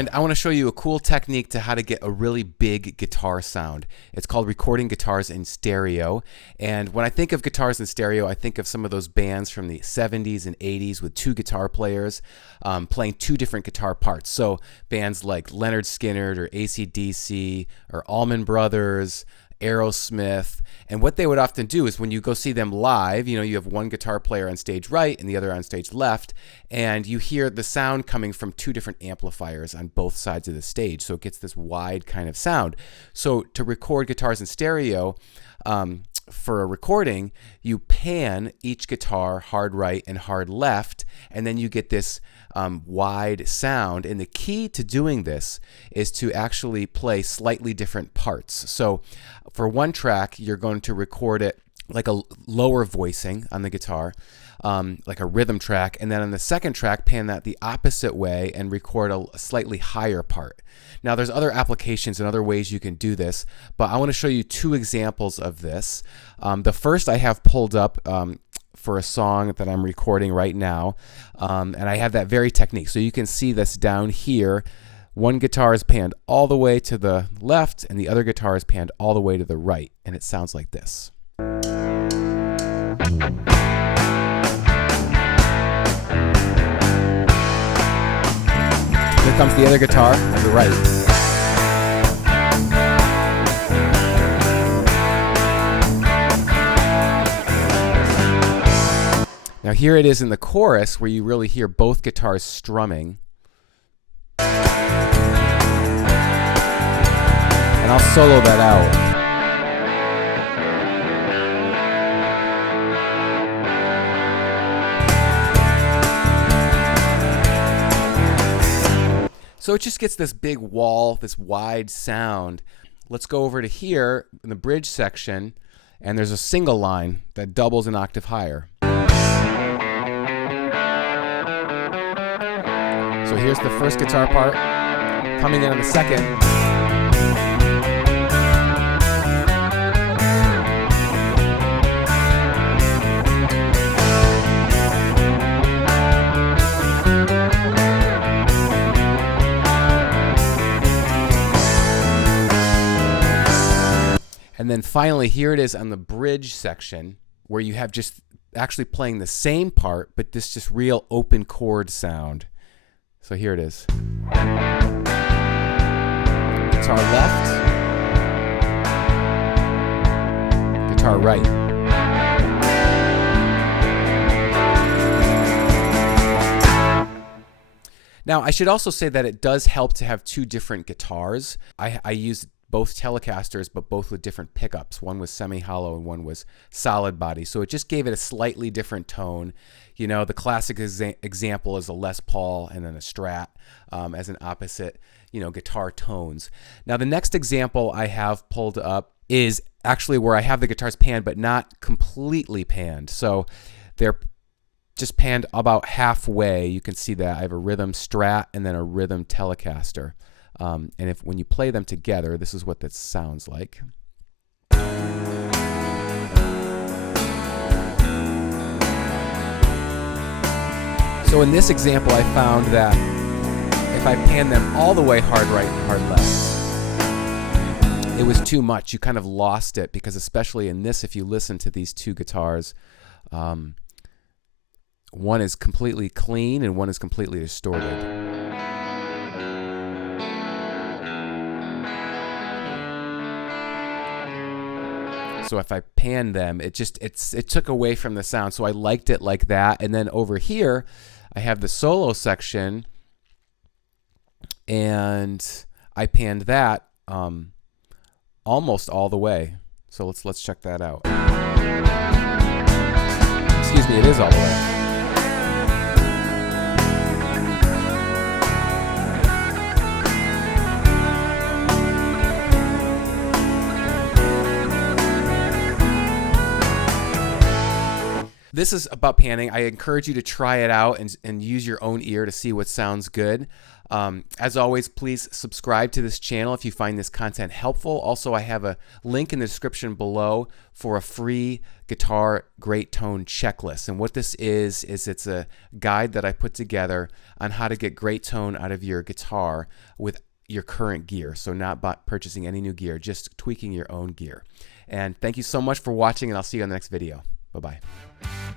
friend, I want to show you a cool technique to how to get a really big guitar sound. It's called recording guitars in stereo. And when I think of guitars in stereo, I think of some of those bands from the 70s and 80s with two guitar players playing two different guitar parts. So bands like Lynyrd Skynyrd or AC/DC or Allman Brothers, Aerosmith. And what they would often do is when you go see them live, you have one guitar player on stage right and the other on stage left, and you hear the sound coming from two different amplifiers on both sides of the stage. So it gets this wide kind of sound. So to record guitars in stereo, for a recording, you pan each guitar hard right and hard left, and then you get this wide sound. And the key to doing this is to actually play slightly different parts. So for one track, you're going to record it like a lower voicing on the guitar, like a rhythm track, and then on the second track, pan that the opposite way and record a slightly higher part. Now, there's other applications and other ways you can do this, but I want to show you two examples of this. The first I have pulled up for a song that I'm recording right now, and I have that very technique. So you can see this down here. One guitar is panned all the way to the left, and the other guitar is panned all the way to the right, and it sounds like this. Here comes the other guitar on the right. Now here it is in the chorus where you really hear both guitars strumming. And I'll solo that out. So it just gets this big wall, this wide sound. Let's go over to here in the bridge section, and there's a single line that doubles an octave higher. So here's the first guitar part, coming in on the second. And then finally, here it is on the bridge section where you have just actually playing the same part, but this just real open chord sound. So here it is. Guitar left, guitar right. Now, I should also say that it does help to have two different guitars. I use both Telecasters, but both with different pickups. One was semi-hollow and one was solid body. So it just gave it a slightly different tone. The classic example is a Les Paul and then a Strat as an opposite, guitar tones. Now the next example I have pulled up is actually where I have the guitars panned, but not completely panned. So they're just panned about halfway. You can see that I have a rhythm Strat and then a rhythm Telecaster. And when you play them together, this is what that sounds like. So in this example, I found that if I pan them all the way hard right and hard left, it was too much. You kind of lost it, because especially in this, if you listen to these two guitars, one is completely clean and one is completely distorted. So if I pan them, it took away from the sound. So I liked it like that. And then over here, I have the solo section, and I panned that almost all the way. So let's check that out. Excuse me, it is all the way. This is about panning. I encourage you to try it out and use your own ear to see what sounds good. As always, please subscribe to this channel if you find this content helpful. Also, I have a link in the description below for a free guitar great tone checklist. And what this is it's a guide that I put together on how to get great tone out of your guitar with your current gear. So not purchasing any new gear, just tweaking your own gear. And thank you so much for watching, and I'll see you on the next video. Bye-bye.